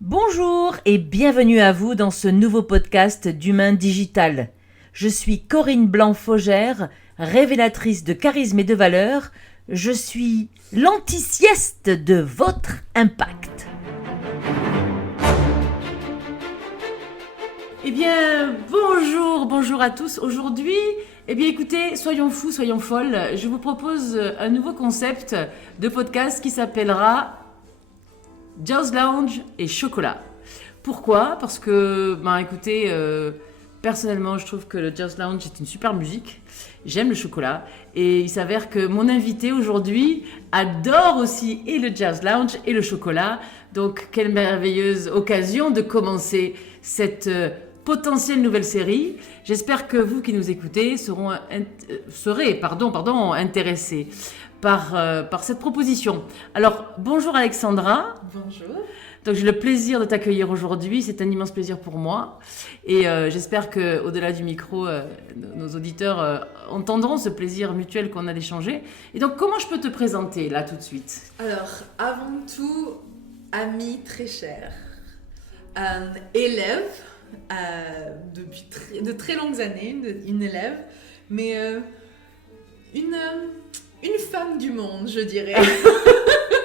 Bonjour et bienvenue à vous dans ce nouveau podcast d'Humain Digital. Je suis Corinne Blanc-Faugère, révélatrice de charisme et de valeur. Je suis l'anti-sieste de votre impact. Eh bien, bonjour à tous. Aujourd'hui, écoutez, soyons fous, soyons folles. Je vous propose un nouveau concept de podcast qui s'appellera Jazz Lounge et chocolat. Pourquoi ? Parce que, écoutez, personnellement, je trouve que le Jazz Lounge est une super musique. J'aime le chocolat. Et il s'avère que mon invité aujourd'hui adore aussi et le Jazz Lounge et le chocolat. Donc, quelle merveilleuse occasion de commencer cette potentielle nouvelle série. J'espère que vous qui nous écoutez serez intéressés par cette proposition. Alors, bonjour Alexandra. Bonjour. Donc, j'ai le plaisir de t'accueillir aujourd'hui. C'est un immense plaisir pour moi. Et j'espère qu'au-delà du micro, nos auditeurs entendront ce plaisir mutuel qu'on a d'échanger. Et donc, comment je peux te présenter là tout de suite ? Alors, avant tout, amie très chère, élève depuis de très longues années, une élève, mais une femme du monde, je dirais,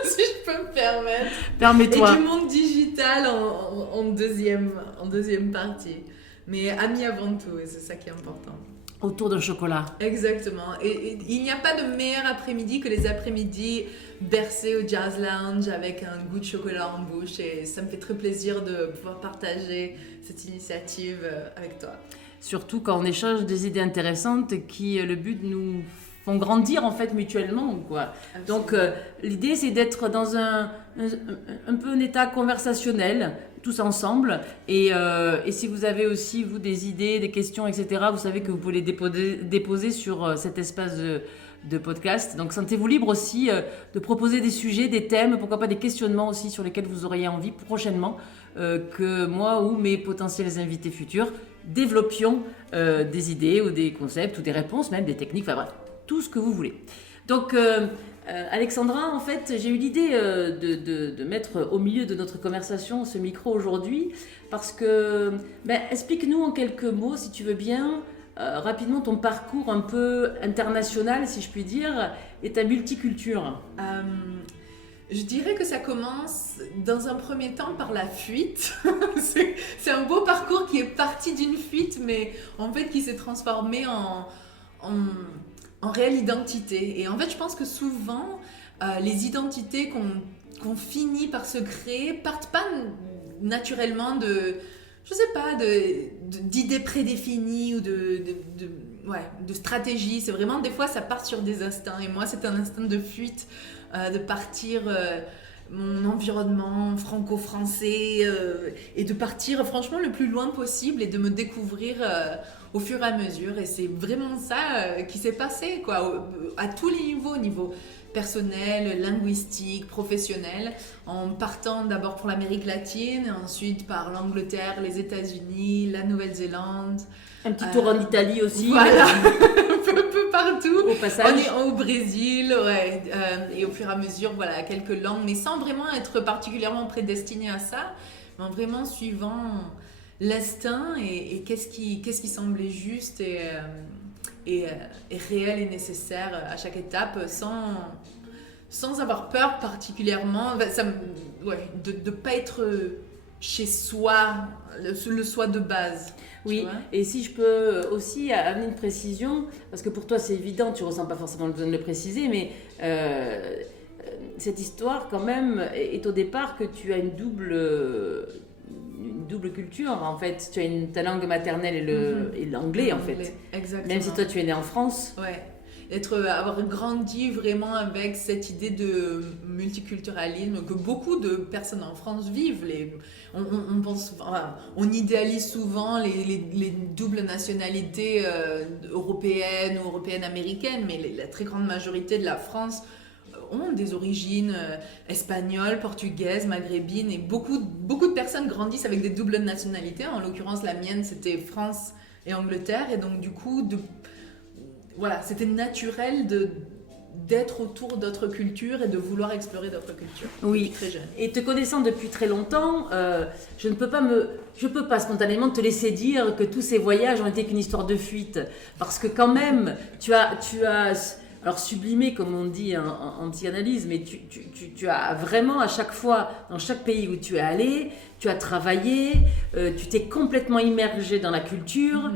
si je peux me permettre. Permets-toi. Et du monde digital en deuxième partie. Mais amie avant tout, et c'est ça qui est important. Autour d'un chocolat. Exactement. Et il n'y a pas de meilleur après-midi que les après-midi bercés au Jazz Lounge avec un goût de chocolat en bouche. Et ça me fait très plaisir de pouvoir partager cette initiative avec toi. Surtout quand on échange des idées intéressantes qui, le but, nous font grandir en fait mutuellement, quoi. Absolument. Donc l'idée c'est d'être dans un peu un état conversationnel tous ensemble et si vous avez aussi vous des idées, des questions, etc., vous savez que vous pouvez les déposer sur cet espace de podcast. Donc sentez-vous libre aussi de proposer des sujets, des thèmes, pourquoi pas des questionnements aussi sur lesquels vous auriez envie prochainement que moi ou mes potentiels invités futurs développions des idées ou des concepts ou des réponses, même des techniques, enfin bref, tout ce que vous voulez. Donc, Alexandra, en fait, j'ai eu l'idée de mettre au milieu de notre conversation ce micro aujourd'hui parce que, explique-nous en quelques mots, si tu veux bien, rapidement ton parcours un peu international, si je puis dire, et ta multiculture. Je dirais que ça commence dans un premier temps par la fuite. c'est un beau parcours qui est parti d'une fuite, mais en fait qui s'est transformé en réelle identité. Et en fait, je pense que souvent, les identités qu'on finit par se créer partent pas naturellement d'idées prédéfinies ou de stratégies. C'est vraiment, des fois, ça part sur des instincts. Et moi, c'est un instinct de fuite, de partir mon environnement franco-français et de partir, franchement, le plus loin possible et de me découvrir au fur et à mesure. Et c'est vraiment ça qui s'est passé, quoi, à tous les niveaux, au niveau personnel, linguistique, professionnel, en partant d'abord pour l'Amérique latine, et ensuite par l'Angleterre, les États-Unis, la Nouvelle-Zélande. Un petit tour en Italie aussi. Voilà, un peu partout. Au passage. On est au Brésil, ouais, et au fur et à mesure, voilà, quelques langues, mais sans vraiment être particulièrement prédestiné à ça, mais vraiment suivant l'instinct et qu'est-ce qui semblait juste et réel et nécessaire à chaque étape, sans avoir peur particulièrement, de ne pas être chez soi, le soi de base. Oui, et si je peux aussi amener une précision, parce que pour toi c'est évident, tu ne ressens pas forcément le besoin de le préciser, mais cette histoire quand même est au départ que tu as une double culture en fait. Tu as ta langue maternelle et l'anglais en fait. Exactement. Même si toi tu es né en France. Ouais. Avoir grandi vraiment avec cette idée de multiculturalisme que beaucoup de personnes en France vivent. On idéalise souvent les doubles nationalités européennes ou européennes-américaines, mais la très grande majorité de la France ont des origines espagnoles, portugaises, maghrébines, et beaucoup de personnes grandissent avec des doubles nationalités. En l'occurrence, la mienne, c'était France et Angleterre, et donc du coup, c'était naturel d'être autour d'autres cultures et de vouloir explorer d'autres cultures. Oui. Depuis très jeune. Et te connaissant depuis très longtemps, je peux pas spontanément te laisser dire que tous ces voyages ont été qu'une histoire de fuite, parce que quand même, tu as alors sublimé comme on dit en psychanalyse, mais tu as vraiment à chaque fois, dans chaque pays où tu es allé, tu as travaillé, tu t'es complètement immergé dans la culture,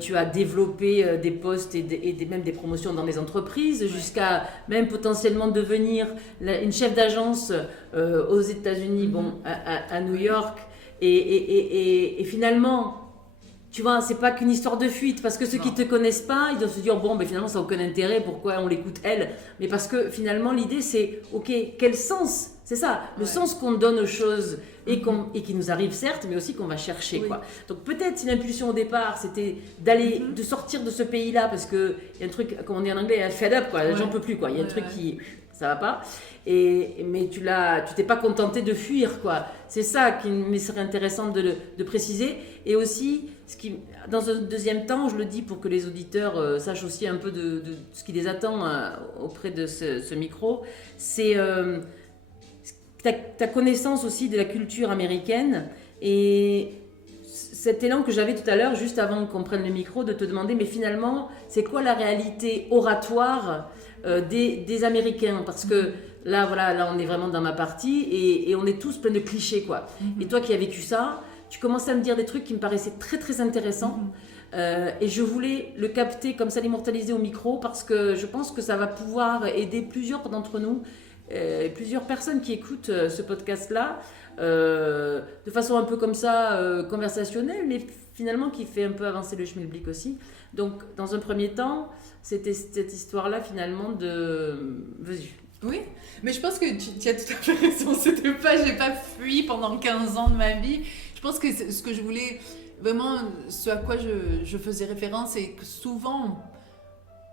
tu as développé des postes et même des promotions dans des entreprises, jusqu'à même potentiellement devenir une chef d'agence aux États-Unis, à New York, et finalement... Tu vois, c'est pas qu'une histoire de fuite, parce que ceux qui te connaissent pas, ils doivent se dire, bon, ben finalement, ça n'a aucun intérêt, pourquoi on l'écoute elle? Mais parce que finalement, l'idée, c'est, ok, quel sens? C'est ça, le sens qu'on donne aux choses et qui nous arrive certes, mais aussi qu'on va chercher, quoi. Donc peut-être si l'impulsion au départ, c'était de sortir de ce pays-là, parce qu'il y a un truc, comme on dit en anglais, fed up, quoi, j'en peux plus, quoi. Il y a un truc qui... ça va pas, mais tu t'es pas contenté de fuir, quoi. C'est ça qui me serait intéressant de préciser. Et aussi, dans un deuxième temps, je le dis pour que les auditeurs sachent aussi un peu de ce qui les attend auprès de ce micro, c'est ta connaissance aussi de la culture américaine et cet élan que j'avais tout à l'heure, juste avant qu'on prenne le micro, de te demander, mais finalement, c'est quoi la réalité oratoire des Américains? Parce que là, on est vraiment dans ma partie et on est tous pleins de clichés, quoi. Et toi qui as vécu ça, tu commençais à me dire des trucs qui me paraissaient très, très intéressants. Et je voulais le capter comme ça, l'immortaliser au micro, parce que je pense que ça va pouvoir aider plusieurs d'entre nous, plusieurs personnes qui écoutent ce podcast-là, de façon un peu comme ça, conversationnelle, mais finalement qui fait un peu avancer le schmilblick aussi. Donc, dans un premier temps, c'était cette histoire-là, finalement, de... Vas-y. Oui, mais je pense que tu as tout à fait raison. J'ai pas fui pendant 15 ans de ma vie. Je pense que ce que je voulais, vraiment, ce à quoi je faisais référence, c'est que souvent,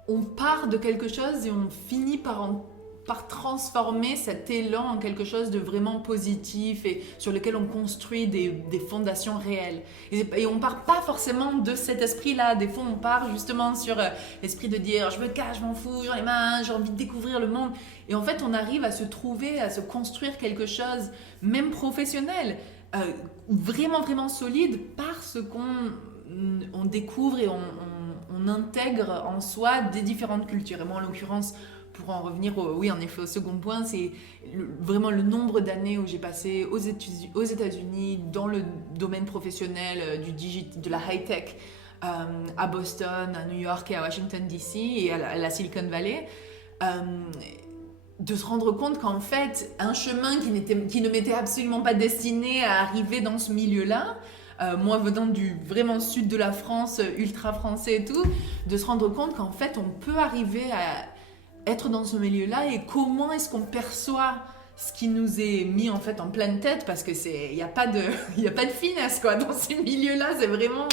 on part de quelque chose et on finit par transformer cet élan en quelque chose de vraiment positif et sur lequel on construit des fondations réelles. Et on part pas forcément de cet esprit-là. Des fois, on part justement sur l'esprit de dire « je me cache, je m'en fous, j'en ai marre, j'ai envie de découvrir le monde ». Et en fait, on arrive à se trouver, à se construire quelque chose, même professionnel, vraiment solide, parce qu'on découvre et on intègre en soi des différentes cultures. Et moi, en l'occurrence, pour en revenir au second point, c'est vraiment le nombre d'années où j'ai passé aux États-Unis dans le domaine professionnel de la high-tech, à Boston, à New York et à Washington DC et à la Silicon Valley, de se rendre compte qu'en fait, un chemin qui ne m'était absolument pas destiné à arriver dans ce milieu-là, moi venant du vraiment sud de la France, ultra français et tout, de se rendre compte qu'en fait, on peut arriver à être dans ce milieu-là et comment est-ce qu'on perçoit ce qui nous est mis en fait en pleine tête, parce que il y a pas de finesse, quoi, dans ces milieux-là. C'est vraiment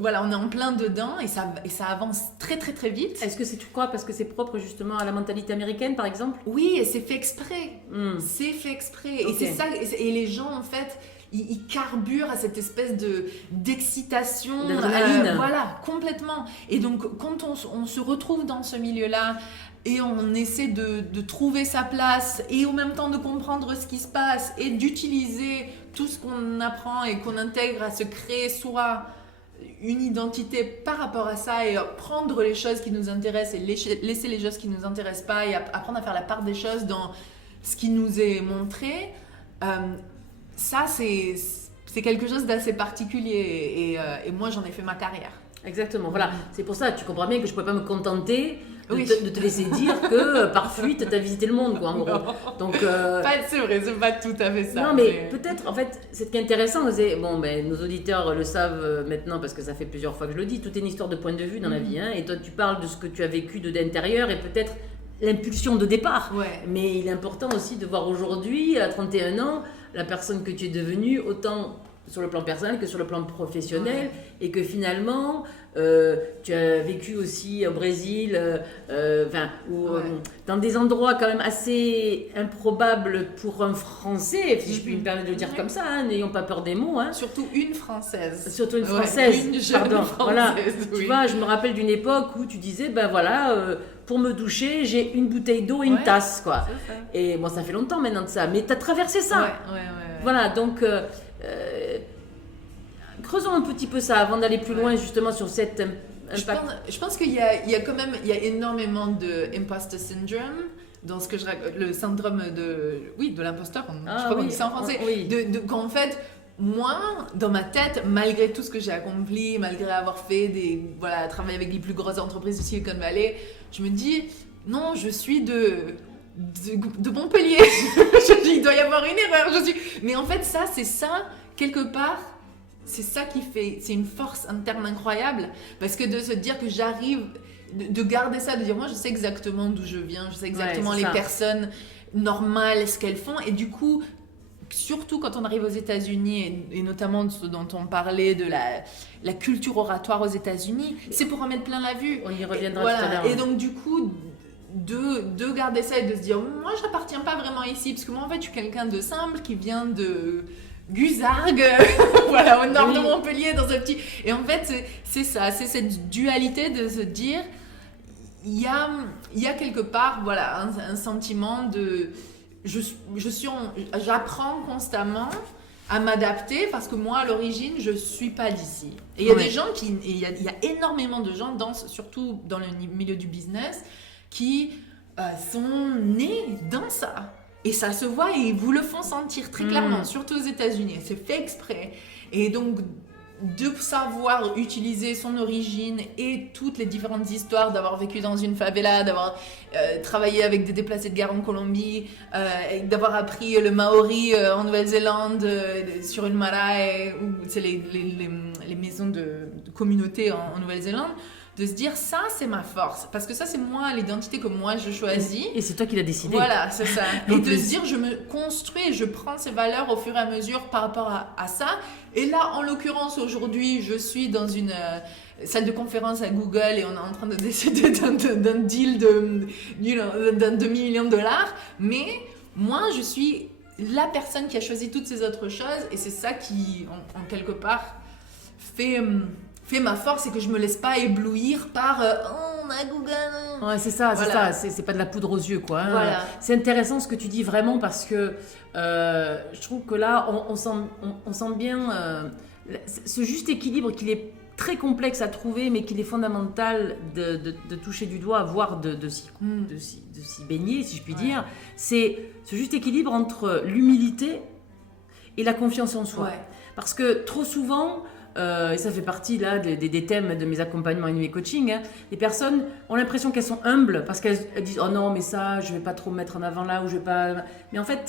on est en plein dedans et ça avance très vite. Est-ce que tu crois parce que c'est propre justement à la mentalité américaine, par exemple? Oui, et c'est fait exprès. C'est fait exprès. Okay. Et c'est ça. Et les gens, en fait, ils carburent à cette espèce d'excitation. D'adrénaline. Voilà, complètement. Et donc, quand on se retrouve dans ce milieu-là et on essaie de trouver sa place et en même temps de comprendre ce qui se passe et d'utiliser tout ce qu'on apprend et qu'on intègre à se créer soi une identité par rapport à ça et prendre les choses qui nous intéressent et laisser les choses qui ne nous intéressent pas et apprendre à faire la part des choses dans ce qui nous est montré, ça c'est quelque chose d'assez particulier et moi j'en ai fait ma carrière. Exactement, voilà. C'est pour ça, tu comprends bien que je ne pouvais pas me contenter de te laisser dire que par fuite, tu as visité le monde, quoi, en gros. Donc, c'est vrai, c'est pas tout à fait ça. Non, mais peut-être, en fait, ce qui est intéressant, c'est, nos auditeurs le savent maintenant parce que ça fait plusieurs fois que je le dis, tout est une histoire de point de vue dans la vie. Hein, et toi, tu parles de ce que tu as vécu de l'intérieur et peut-être l'impulsion de départ. Ouais. Mais il est important aussi de voir aujourd'hui, à 31 ans, la personne que tu es devenue, autant sur le plan personnel que sur le plan professionnel, et que finalement tu as vécu aussi au Brésil dans des endroits quand même assez improbables pour un Français, si je puis me permettre de le dire comme ça, hein, n'ayons pas peur des mots, hein. Surtout une Française, une Française, une jeune pardon, Française, voilà. oui. Tu vois, je me rappelle d'une époque où tu disais pour me doucher, j'ai une bouteille d'eau et une tasse, quoi. C'est ça. Et bon, ça fait longtemps maintenant de ça, mais tu as traversé ça. Ouais. Voilà, donc creusons un petit peu ça avant d'aller plus loin justement sur cet impact. Je pense qu'il y a quand même énormément de imposter syndrome dans ce que je raconte, le syndrome de l'imposteur, je crois qu'on dit ça en français, qu'en fait, moi, dans ma tête, malgré tout ce que j'ai accompli, malgré avoir fait travailler avec les plus grosses entreprises du Silicon Valley, je me dis, non, je suis de Montpellier. Il doit y avoir une erreur. Mais en fait, c'est ça, quelque part, c'est ça qui fait, c'est une force interne incroyable. Parce que de se dire que j'arrive, de garder ça, de dire, moi, je sais exactement d'où je viens, je sais exactement les personnes normales, ce qu'elles font. Et du coup, surtout quand on arrive aux États-Unis, et notamment ce dont on parlait de la culture oratoire aux États-Unis, c'est pour en mettre plein la vue. On y reviendra tout à l'heure. Et donc, du coup, de garder ça et de se dire, moi, je n'appartiens pas vraiment ici, parce que moi, en fait, je suis quelqu'un de simple qui vient de Guzargues, au nord de Montpellier, dans un petit... Et en fait, c'est ça, c'est cette dualité de se dire, il y a quelque part, un sentiment de... J'apprends constamment à m'adapter parce que moi, à l'origine, je suis pas d'ici. Et il y a des gens il y a énormément de gens, surtout dans le milieu du business, qui sont nés dans ça. Et ça se voit et ils vous le font sentir très clairement, surtout aux États-Unis. C'est fait exprès. Et donc, de savoir utiliser son origine et toutes les différentes histoires, d'avoir vécu dans une favela, d'avoir travaillé avec des déplacés de guerre en Colombie, d'avoir appris le maori en Nouvelle-Zélande, sur une marae, ou c'est les maisons de communauté en Nouvelle-Zélande, de se dire ça c'est ma force, parce que ça c'est moi, l'identité que moi je choisis. Et c'est toi qui l'as décidé. Voilà, c'est ça. Et de se dire je me construis, je prends ces valeurs au fur et à mesure par rapport à ça. Et là, en l'occurrence, aujourd'hui, je suis dans une salle de conférence à Google et on est en train de décider d'un deal d'un demi-million de dollars. Mais moi, je suis la personne qui a choisi toutes ces autres choses et c'est ça qui, en quelque part, fait ma force et que je me laisse pas éblouir par on a Google. Ouais, c'est ça, c'est pas de la poudre aux yeux, quoi. Hein. Voilà. C'est intéressant ce que tu dis vraiment parce que je trouve que là, on sent bien ce juste équilibre qu'il est très complexe à trouver, mais qu'il est fondamental de toucher du doigt, voire de s'y baigner, si je puis dire. C'est ce juste équilibre entre l'humilité et la confiance en soi. Ouais. Parce que trop souvent... et ça fait partie là des thèmes de mes accompagnements et de mes coachings, hein. Les personnes ont l'impression qu'elles sont humbles parce qu'elles disent oh non mais ça je vais pas trop me mettre en avant là ou je vais pas, mais en fait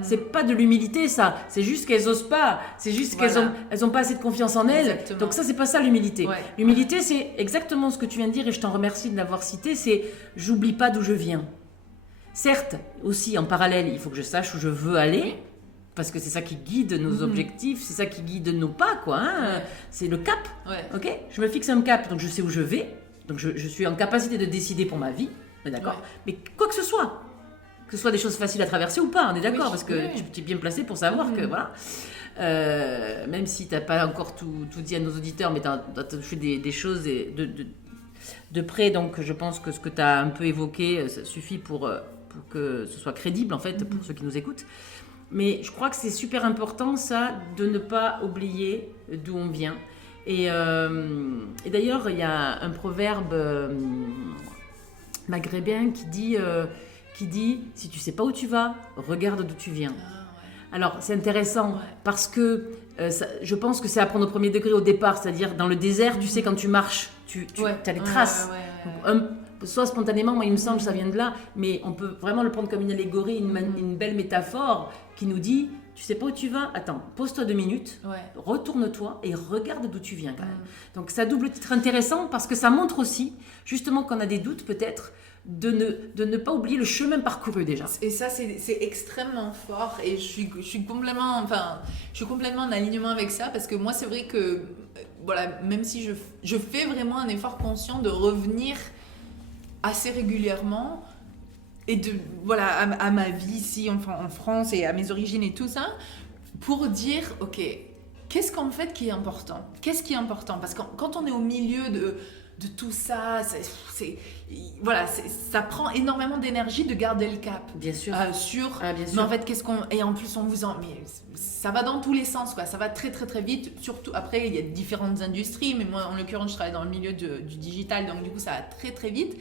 c'est pas de l'humilité, ça c'est juste qu'elles osent pas, c'est juste qu'elles ont pas assez de confiance en elles. Exactement. Donc ça c'est pas ça l'humilité. L'humilité c'est exactement ce que tu viens de dire et je t'en remercie de l'avoir cité, c'est j'oublie pas d'où je viens. Certes aussi en parallèle il faut que je sache où je veux aller, parce que c'est ça qui guide nos objectifs, c'est ça qui guide nos pas, quoi. Hein. C'est le cap. Ok, je me fixe un cap, donc je sais où je vais. Donc je suis en capacité de décider pour ma vie. On est d'accord. Mais quoi que ce soit des choses faciles à traverser ou pas, on est d'accord, parce que tu es bien placé pour savoir que voilà. Même si tu n'as pas encore tout dit à nos auditeurs, mais tu as touché des choses de près, donc je pense que ce que tu as un peu évoqué, ça suffit pour que ce soit crédible, en fait, pour ceux qui nous écoutent. Mais je crois que c'est super important, ça, de ne pas oublier d'où on vient. Et d'ailleurs, il y a un proverbe maghrébin qui dit si tu sais pas où tu vas, regarde d'où tu viens. Alors, c'est intéressant parce que je pense que c'est à prendre au premier degré au départ, c'est-à-dire dans le désert, tu sais, quand tu marches, tu as les traces. Soit spontanément, moi il me semble que ça vient de là, mais on peut vraiment le prendre comme une allégorie, une belle métaphore qui nous dit, tu sais pas où tu vas, attends, pose-toi 2 minutes, retourne-toi et regarde d'où tu viens quand même. Donc ça a double titre intéressant parce que ça montre aussi justement qu'on a des doutes peut-être de ne pas oublier le chemin parcouru déjà. Et ça c'est extrêmement fort et je suis complètement en alignement avec ça parce que moi c'est vrai que même si je fais vraiment un effort conscient de revenir assez régulièrement et à ma vie ici en France et à mes origines et tout ça pour dire ok, qu'est-ce qu'en fait qui est important, parce que quand on est au milieu de tout ça. Voilà, ça prend énormément d'énergie de garder le cap. Bien sûr. Bien Mais sûr. en fait, Et en plus, mais ça va dans tous les sens, quoi. Ça va très, très, très vite. Surtout, après, il y a différentes industries. Mais moi, en l'occurrence, je travaille dans le milieu du digital. Donc, du coup, ça va très, très vite.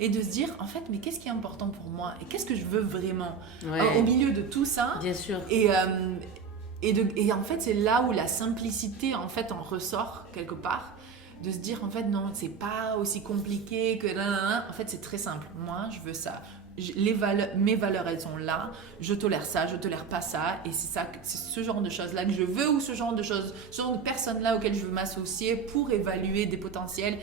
Et de se dire, en fait, mais qu'est-ce qui est important pour moi? Et qu'est-ce que je veux vraiment au milieu de tout ça? Bien sûr. Et en fait, c'est là où la simplicité, en fait, en ressort, quelque part. De se dire, en fait, non, c'est pas aussi compliqué que... En fait, c'est très simple. Moi, je veux ça. Mes valeurs, elles sont là. Je tolère ça, je tolère pas ça. Et c'est ce genre de choses-là que je veux, ou ce genre de personnes-là auxquelles je veux m'associer pour évaluer des potentiels.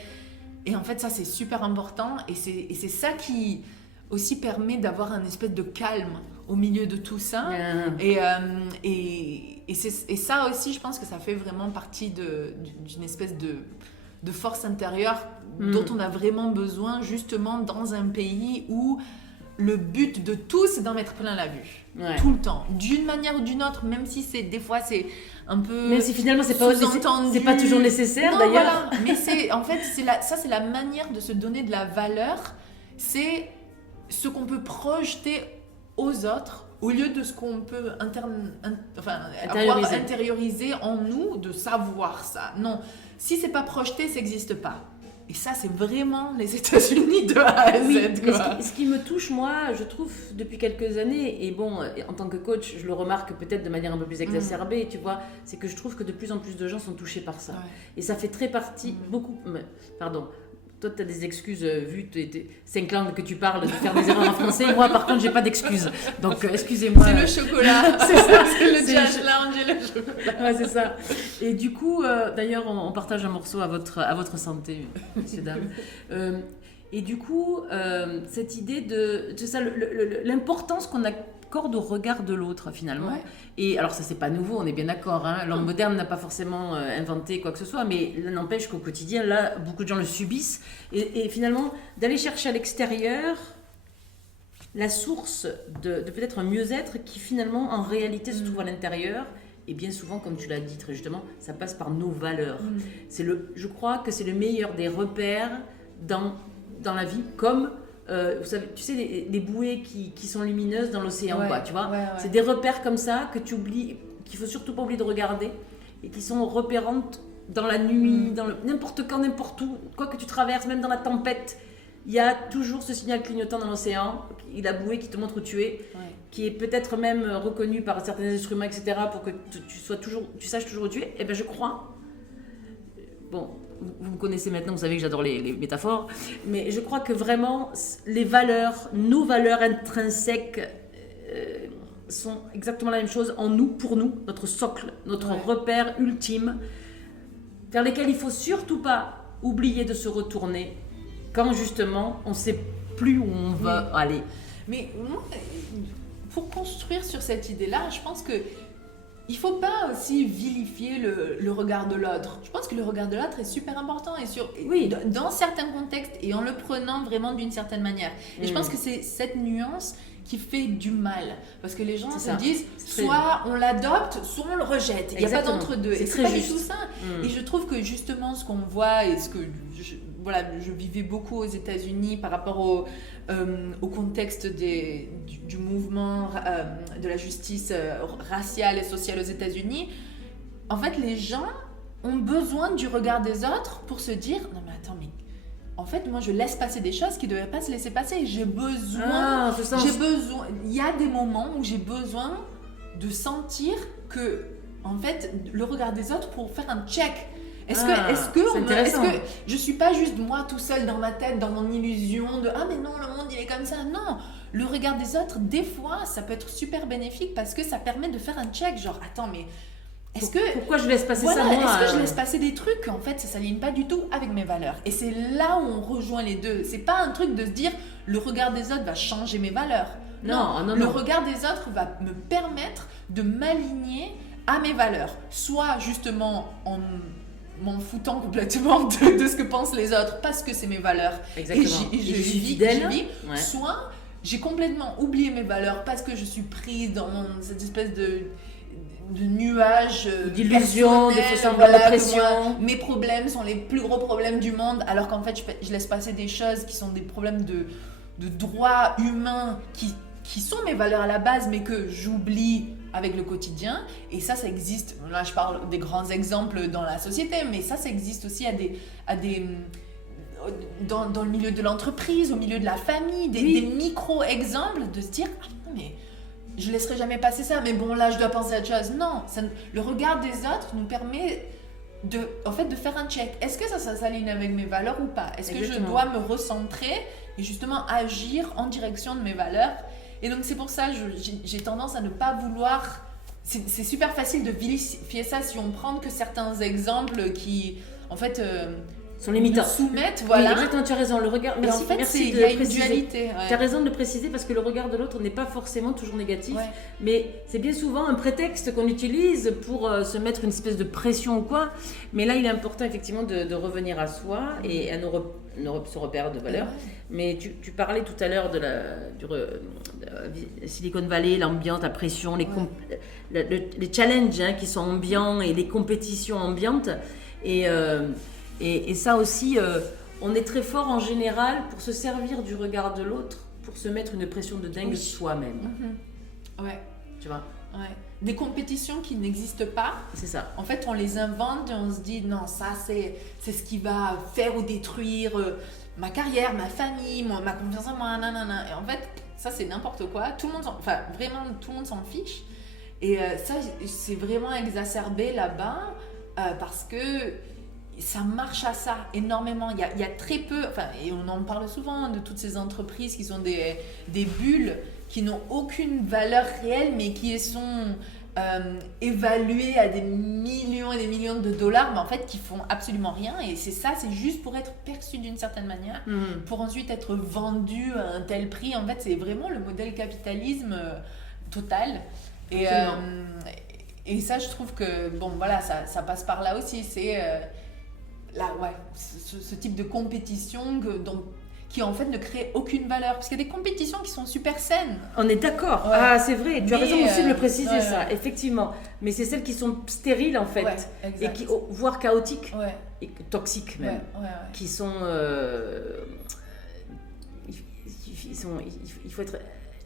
Et en fait, ça, c'est super important. Et c'est ça qui aussi permet d'avoir un espèce de calme au milieu de tout ça. Et ça aussi, je pense que ça fait vraiment partie d'une espèce de force intérieure dont on a vraiment besoin, justement, dans un pays où le but de tout, c'est d'en mettre plein la vue. Tout le temps. D'une manière ou d'une autre, même si des fois, c'est un peu... Même si finalement, c'est pas toujours nécessaire, non, d'ailleurs. Voilà. Mais en fait, c'est la manière de se donner de la valeur. C'est ce qu'on peut projeter aux autres, au lieu de ce qu'on peut avoir intériorisé en nous, de savoir ça. Non, si c'est pas projeté, ça n'existe pas. Et ça, c'est vraiment les États-Unis de A à Z. Quoi. Ce qui me touche, moi, je trouve, depuis quelques années, et bon, en tant que coach, je le remarque peut-être de manière un peu plus exacerbée, tu vois, c'est que je trouve que de plus en plus de gens sont touchés par ça. Et ça fait très partie, toi, tu as des excuses, vu tes 5 langues que tu parles, de faire des erreurs en français. Moi, par contre, j'ai pas d'excuses. Donc, excusez-moi. C'est le chocolat. C'est ça. C'est le jazz lounge et le chocolat. Ouais, c'est ça. Et du coup, d'ailleurs, on partage un morceau à votre santé, messieurs, dames. Et du coup, cette idée de ça, l'importance qu'on accorde au regard de l'autre, finalement. Ouais. Et alors, ça, c'est pas nouveau, on est bien d'accord. Hein. L'homme moderne n'a pas forcément inventé quoi que ce soit, mais n'empêche qu'au quotidien, là, beaucoup de gens le subissent. Et finalement, d'aller chercher à l'extérieur la source de peut-être un mieux-être qui, finalement, en réalité, se trouve à l'intérieur. Et bien souvent, comme tu l'as dit très justement, ça passe par nos valeurs. Je crois que c'est le meilleur des repères dans la vie, comme... vous savez, tu sais, les bouées qui sont lumineuses dans l'océan, quoi, tu vois. C'est des repères comme ça que tu oublies, qu'il faut surtout pas oublier de regarder et qui sont repérantes dans la nuit, n'importe quand, n'importe où, quoi que tu traverses, même dans la tempête. Il y a toujours ce signal clignotant dans l'océan, la bouée qui te montre où tu es, qui est peut-être même reconnu par certains instruments, etc., pour que tu saches toujours où tu es. Et ben je crois. Bon. Vous me connaissez maintenant, vous savez que j'adore les métaphores, mais je crois que vraiment, nos valeurs intrinsèques sont exactement la même chose en nous, pour nous, notre socle, notre repère ultime, vers lesquels il ne faut surtout pas oublier de se retourner quand justement on ne sait plus où on va aller. Mais moi, pour construire sur cette idée-là, je pense que il ne faut pas aussi vilifier le regard de l'autre. Je pense que le regard de l'autre est super important dans certains contextes et en le prenant vraiment d'une certaine manière. Et je pense que c'est cette nuance qui fait du mal. Parce que les gens se disent, soit on l'adopte, soit on le rejette. Il n'y a pas d'entre-deux. Et c'est pas du tout ça. Et je trouve que justement ce qu'on voit et ce que... je vivais beaucoup aux États-Unis par rapport au contexte du mouvement de la justice raciale et sociale aux États-Unis. En fait, les gens ont besoin du regard des autres pour se dire « Non mais attends, mais en fait, moi je laisse passer des choses qui ne devraient pas se laisser passer. J'ai besoin... Il y a des moments où j'ai besoin de sentir que, en fait, le regard des autres pour faire un check. Est-ce que je suis pas juste moi tout seul dans ma tête, dans mon illusion de ah mais non, le monde il est comme ça. Non, le regard des autres, des fois, ça peut être super bénéfique parce que ça permet de faire un check. Genre attends, mais pourquoi je laisse passer ça moi Est-ce que je laisse passer des trucs en fait ça s'aligne pas du tout avec mes valeurs. Et c'est là où on rejoint les deux. C'est pas un truc de se dire le regard des autres va changer mes valeurs. Non. Le regard des autres va me permettre de m'aligner à mes valeurs. Soit justement en m'en foutant complètement de ce que pensent les autres parce que c'est mes valeurs. Exactement. Et je suis fidèle. Soit j'ai complètement oublié mes valeurs parce que je suis prise dans cette espèce de nuages d'illusions, de personnels, faux semblants de que pression. moi, mes problèmes sont les plus gros problèmes du monde, alors qu'en fait, je laisse passer des choses qui sont des problèmes de droits humains qui sont mes valeurs à la base, mais que j'oublie avec le quotidien. Et ça existe. Là, je parle des grands exemples dans la société, mais ça existe aussi dans le milieu de l'entreprise, au milieu de la famille, des micro-exemples de se dire « Ah non, mais je ne laisserai jamais passer ça, mais bon, là, je dois penser à autre chose. » Non, le regard des autres nous permet de faire un check. Est-ce que ça s'aligne avec mes valeurs ou pas? Est-ce que je dois me recentrer et justement agir en direction de mes valeurs? Et donc, c'est pour ça que j'ai tendance à ne pas vouloir... C'est super facile de vilifier ça si on prend que certains exemples qui, en fait... sont limitants. Soumettent, voilà. Oui, exactement, tu as raison. Le regard, mais en fait, il y a une dualité. Ouais. Tu as raison de le préciser parce que le regard de l'autre n'est pas forcément toujours négatif, mais c'est bien souvent un prétexte qu'on utilise pour se mettre une espèce de pression ou quoi. Mais là, il est important effectivement de revenir à soi et à ce repère de valeurs. Mais tu parlais tout à l'heure de Silicon Valley, l'ambiance, la pression, les challenges qui sont ambiants et les compétitions ambiantes. Et ça aussi, on est très fort en général pour se servir du regard de l'autre, pour se mettre une pression de dingue soi-même. Ouais. Tu vois? Ouais. Des compétitions qui n'existent pas. C'est ça. En fait, on les invente et on se dit non, ça c'est ce qui va faire ou détruire ma carrière, ma famille, ma confiance en moi, nanana. Et en fait, ça c'est n'importe quoi. Vraiment, tout le monde s'en fiche. Et ça, c'est vraiment exacerbé là-bas parce que ça marche à ça énormément. Il y a très peu, et on en parle souvent de toutes ces entreprises qui sont des bulles qui n'ont aucune valeur réelle, mais qui sont évaluées à des millions et des millions de dollars, mais en fait qui font absolument rien. Et c'est juste pour être perçu d'une certaine manière, pour ensuite être vendu à un tel prix. En fait, c'est vraiment le modèle capitalisme total. Et ça, je trouve que ça passe par là aussi. C'est ce type de compétition qui en fait ne crée aucune valeur. Parce qu'il y a des compétitions qui sont super saines. On est d'accord. Ouais. Ah, c'est vrai. Tu as raison aussi de le préciser, ça, effectivement. Mais c'est celles qui sont stériles, en fait. Et voire chaotiques. Et toxiques, même. Qui sont... il faut être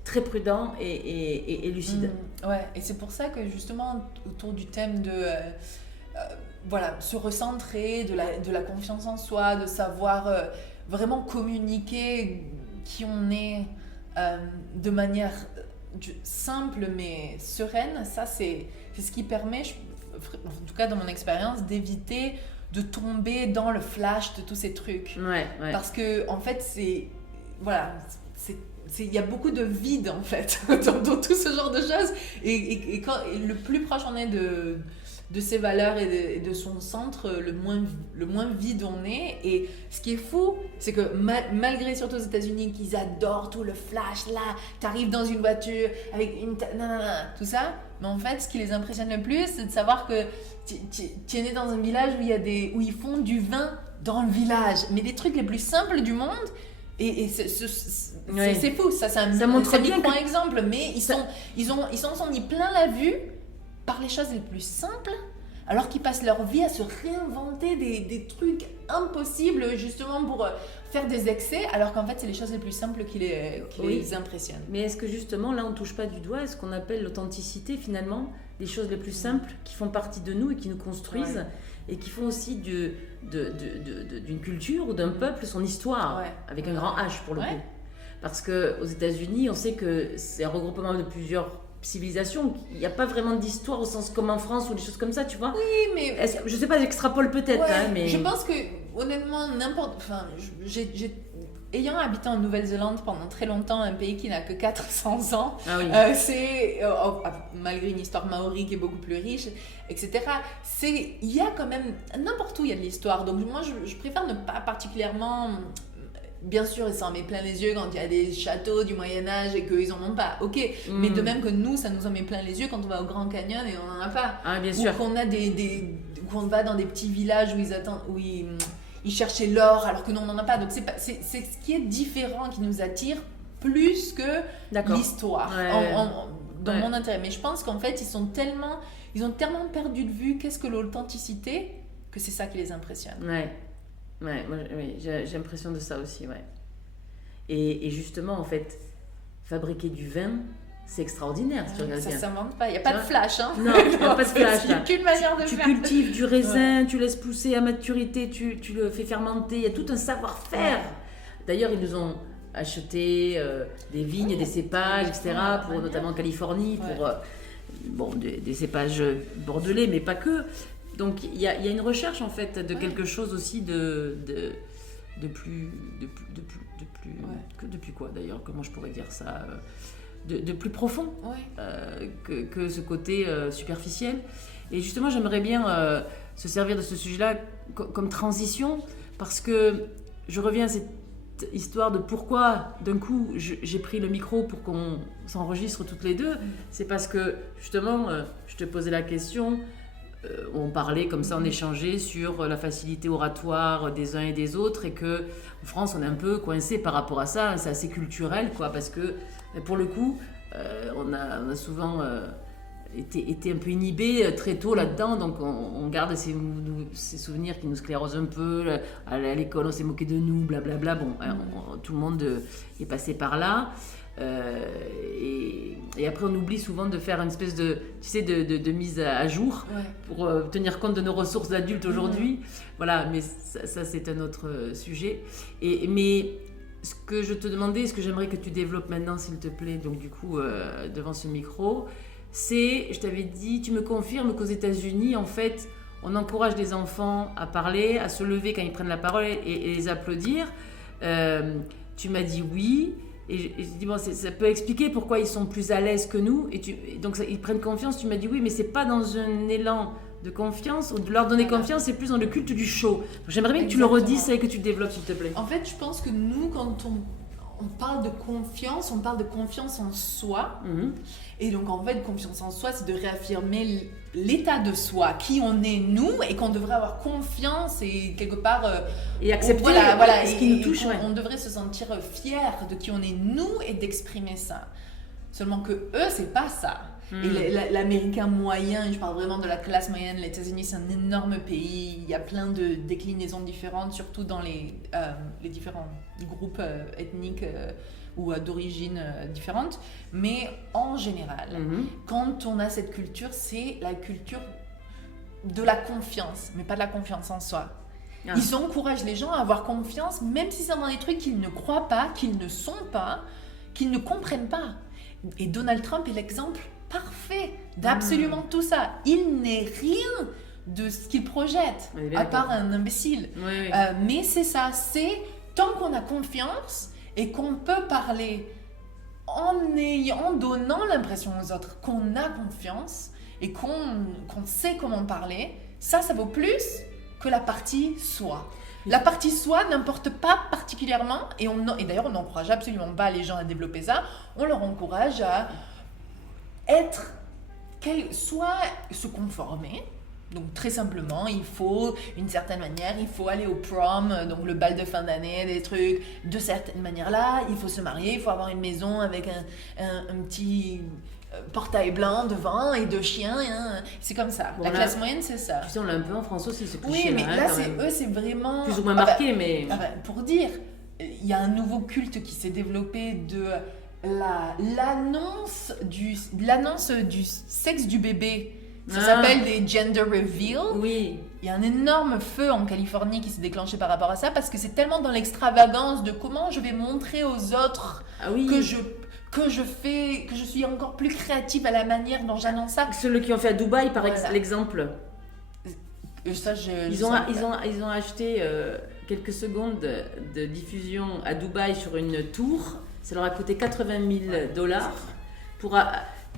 très prudent et lucide. Et c'est pour ça que, justement, autour du thème de... se recentrer, de la confiance en soi, de savoir vraiment communiquer qui on est de manière simple mais sereine, ça c'est ce qui permet, en tout cas dans mon expérience, d'éviter de tomber dans le flash de tous ces trucs. Parce que en fait il y a beaucoup de vide en fait dans tout ce genre de choses et quand le plus proche on est de ses valeurs et de son centre, le moins vide on est. Et ce qui est fou, c'est que malgré surtout aux États-Unis qu'ils adorent tout le flash, là, t'arrives dans une voiture avec tout ça, mais en fait, ce qui les impressionne le plus, c'est de savoir que tu es né dans un village où ils font du vin dans le village, mais des trucs les plus simples du monde. Et c'est fou, ça montre bien un exemple, mais ils s'en sont mis plein la vue par les choses les plus simples, alors qu'ils passent leur vie à se réinventer des trucs impossibles justement pour faire des excès, alors qu'en fait c'est les choses les plus simples qui les impressionnent. Mais est-ce que justement là on touche pas du doigt ce qu'on appelle l'authenticité finalement, les choses les plus simples qui font partie de nous et qui nous construisent et qui font aussi d'une culture ou d'un peuple son histoire, avec un grand H pour le coup. Parce qu'aux États-Unis on sait que c'est un regroupement de plusieurs civilisation, il n'y a pas vraiment d'histoire au sens comme en France ou des choses comme ça, tu vois. Oui, mais... je sais pas, j'extrapole peut-être, mais... Je pense que, honnêtement, ayant habité en Nouvelle-Zélande pendant très longtemps, un pays qui n'a que 400 ans, malgré une histoire maori qui est beaucoup plus riche, etc., il y a quand même, n'importe où il y a de l'histoire, donc moi je préfère ne pas particulièrement... Bien sûr, ça en met plein les yeux quand il y a des châteaux du Moyen-Âge et qu'ils n'en ont pas. Ok, mais de même que nous, ça nous en met plein les yeux quand on va au Grand Canyon et on n'en a pas. Ah, bien sûr. Ou qu'on va dans des petits villages où ils cherchaient l'or alors que nous, on n'en a pas. Donc, c'est ce qui est différent qui nous attire plus que l'histoire dans mon intérêt. Mais je pense qu'en fait, ils ont tellement perdu de vue qu'est-ce que l'authenticité, que c'est ça qui les impressionne. Oui, j'ai l'impression de ça aussi, ouais. Et justement, en fait, fabriquer du vin, c'est extraordinaire, si tu regardes Ça bien. ne s'invente pas, il n'y a pas de flash. Hein. Non, il n'y a pas de flash. Il n'y a qu'une manière de Tu faire. cultives du raisin, tu laisses pousser à maturité, tu le fais fermenter, il y a tout un savoir-faire. D'ailleurs, ils nous ont acheté des vignes, des cépages, etc., pour, notamment en Californie, pour des cépages bordelais, mais pas que. Donc, il y a une recherche, en fait, de quelque chose aussi de plus quoi d'ailleurs, comment je pourrais dire ça, de plus profond que ce côté superficiel. Et justement, j'aimerais bien se servir de ce sujet-là comme transition, parce que je reviens à cette histoire de pourquoi d'un coup j'ai pris le micro pour qu'on s'enregistre toutes les deux. C'est parce que justement, je te posais la question. On parlait comme ça, on échangeait sur la facilité oratoire des uns et des autres, et que en France on est un peu coincé par rapport à ça, c'est assez culturel quoi, parce que pour le coup on a souvent été un peu inhibé très tôt là-dedans, donc on garde ces souvenirs qui nous sclérosent un peu. À l'école on s'est moqué de nous, blablabla, bon, tout le monde est passé par là. Et après on oublie souvent de faire une espèce de, tu sais, de mise à jour pour tenir compte de nos ressources d'adultes aujourd'hui. Voilà, mais ça c'est un autre sujet. Mais ce que je te demandais, ce que j'aimerais que tu développes maintenant s'il te plaît, donc du coup devant ce micro, c'est, je t'avais dit, tu me confirmes qu'aux États-Unis en fait on encourage les enfants à parler, à se lever quand ils prennent la parole et les applaudir. Tu m'as dit oui. Et je dis, bon, ça peut expliquer pourquoi ils sont plus à l'aise que nous. Donc, ils prennent confiance. Tu m'as dit oui, mais c'est pas dans un élan de confiance, ou de leur donner confiance, c'est plus dans le culte du show. Donc, j'aimerais bien que tu le redisses et que tu le développes, s'il te plaît. En fait, je pense que nous, quand on parle de confiance, on parle de confiance en soi. Et donc, en fait, confiance en soi, c'est de réaffirmer l'état de soi, qui on est nous, et qu'on devrait avoir confiance et quelque part... et accepter ce qui nous touche. On devrait se sentir fier de qui on est nous et d'exprimer ça. Seulement que eux, c'est pas ça. Et l'américain moyen, je parle vraiment de la classe moyenne, les États-Unis, c'est un énorme pays, il y a plein de déclinaisons différentes, surtout dans les différents groupes ethniques ou d'origine différentes. Mais en général, quand on a cette culture, c'est la culture de la confiance, mais pas de la confiance en soi. Ils encouragent les gens à avoir confiance, même si c'est dans des trucs qu'ils ne croient pas, qu'ils ne sont pas, qu'ils ne comprennent pas. Et Donald Trump est l'exemple parfait d'absolument tout ça. Il n'est rien de ce qu'il projette, à part un imbécile. Mais c'est ça, c'est tant qu'on a confiance et qu'on peut parler en donnant l'impression aux autres qu'on a confiance et qu'on sait comment parler, ça vaut plus que la partie soi. La partie soi n'importe pas particulièrement, et d'ailleurs on n'encourage absolument pas les gens à développer ça, on leur encourage à être, soit se conformer. Donc très simplement, il faut une certaine manière, il faut aller au prom, donc le bal de fin d'année, des trucs de certaine manière là, il faut se marier, il faut avoir une maison avec un petit portail blanc devant et deux chiens, hein. C'est comme ça. Bon, la classe moyenne, c'est ça. Tu sais, on l'a un peu en France aussi, ce cliché. Oui, mais là, c'est vraiment... Plus ou moins marqué, mais... pour dire, il y a un nouveau culte qui s'est développé de l'annonce du sexe du bébé. Ça s'appelle des gender reveal. Oui. Il y a un énorme feu en Californie qui s'est déclenché par rapport à ça parce que c'est tellement dans l'extravagance de comment je vais montrer aux autres que je suis encore plus créative à la manière dont j'annonce ça. Ceux qui ont fait à Dubaï, par exemple. Ça, ils ont acheté quelques secondes de diffusion à Dubaï sur une tour. Ça leur a coûté $80,000 pour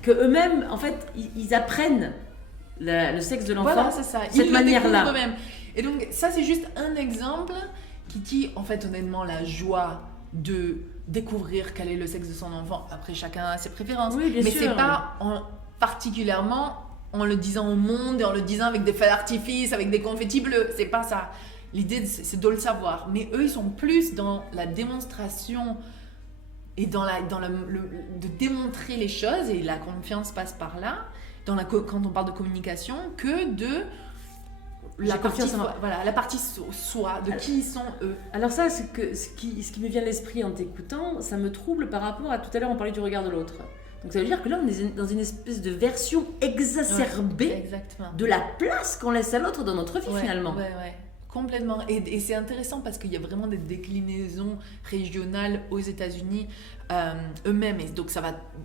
que eux-mêmes, en fait, ils apprennent le sexe de l'enfant. Voilà, c'est ça. Cette manière-là. Eux-mêmes. Et donc, ça, c'est juste un exemple qui dit, en fait, honnêtement, la joie de découvrir quel est le sexe de son enfant. Après, chacun a ses préférences. Oui, bien mais sûr. C'est pas particulièrement en le disant au monde et en le disant avec des feux d'artifice, avec des confettis bleus. C'est pas ça. L'idée, c'est de le savoir. Mais eux, ils sont plus dans la démonstration et de démontrer les choses, et la confiance passe par là. quand on parle de communication que de la partie, la partie soi, de qui ils sont eux. Alors ça, ce qui me vient à l'esprit en t'écoutant, ça me trouble par rapport à tout à l'heure, on parlait du regard de l'autre. Donc ça veut dire que là, on est dans une espèce de version exacerbée de la place qu'on laisse à l'autre dans notre vie finalement. Ouais. Complètement. Et c'est intéressant parce qu'il y a vraiment des déclinaisons régionales aux États-Unis eux-mêmes. Et donc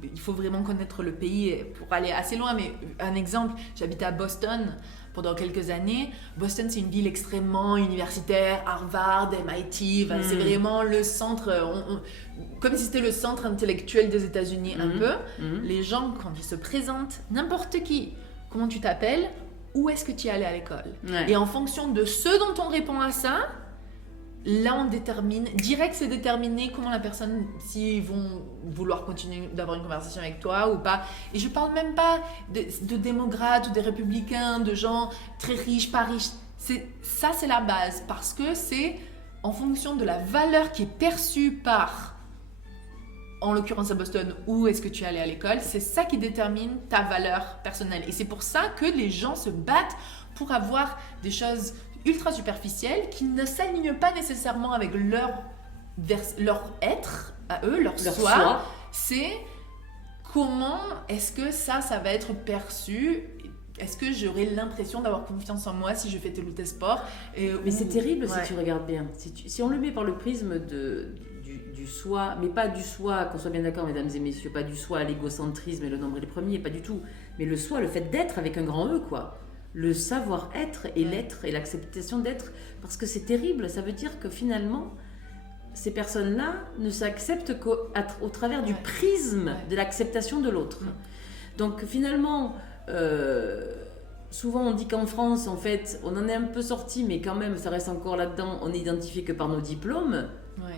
il faut vraiment connaître le pays pour aller assez loin. Mais un exemple, j'habitais à Boston pendant quelques années. Boston, c'est une ville extrêmement universitaire, Harvard, MIT. C'est vraiment le centre, comme si c'était le centre intellectuel des États-Unis un peu. Les gens, quand ils se présentent, n'importe qui, comment tu t'appelles ? Où est-ce que tu es allé à l'école ? Et en fonction de ce dont on répond à ça, là on détermine, direct c'est déterminé comment la personne, s'ils vont vouloir continuer d'avoir une conversation avec toi ou pas. Et je parle même pas de démocrates ou des républicains, de gens très riches, pas riches. Ça c'est la base parce que c'est en fonction de la valeur qui est perçue par, en l'occurrence à Boston, où est-ce que tu es allé à l'école, c'est ça qui détermine ta valeur personnelle. Et c'est pour ça que les gens se battent pour avoir des choses ultra superficielles qui ne s'alignent pas nécessairement avec leur être, à eux, leur soi. C'est comment est-ce que ça va être perçu ? Est-ce que j'aurai l'impression d'avoir confiance en moi si je fais tel ou tel sport ? Mais c'est terrible si tu regardes bien. Si on le met par le prisme du soi, mais pas du soi, qu'on soit bien d'accord mesdames et messieurs, pas du soi à l'égocentrisme et le nombril premier, pas du tout, mais le soi, le fait d'être avec un grand E quoi, le savoir-être et l'être et l'acceptation d'être, parce que c'est terrible, ça veut dire que finalement ces personnes-là ne s'acceptent qu'au travers du prisme de l'acceptation de l'autre. Donc finalement souvent on dit qu'en France en fait on en est un peu sorti, mais quand même ça reste encore là-dedans, on est identifié que par nos diplômes.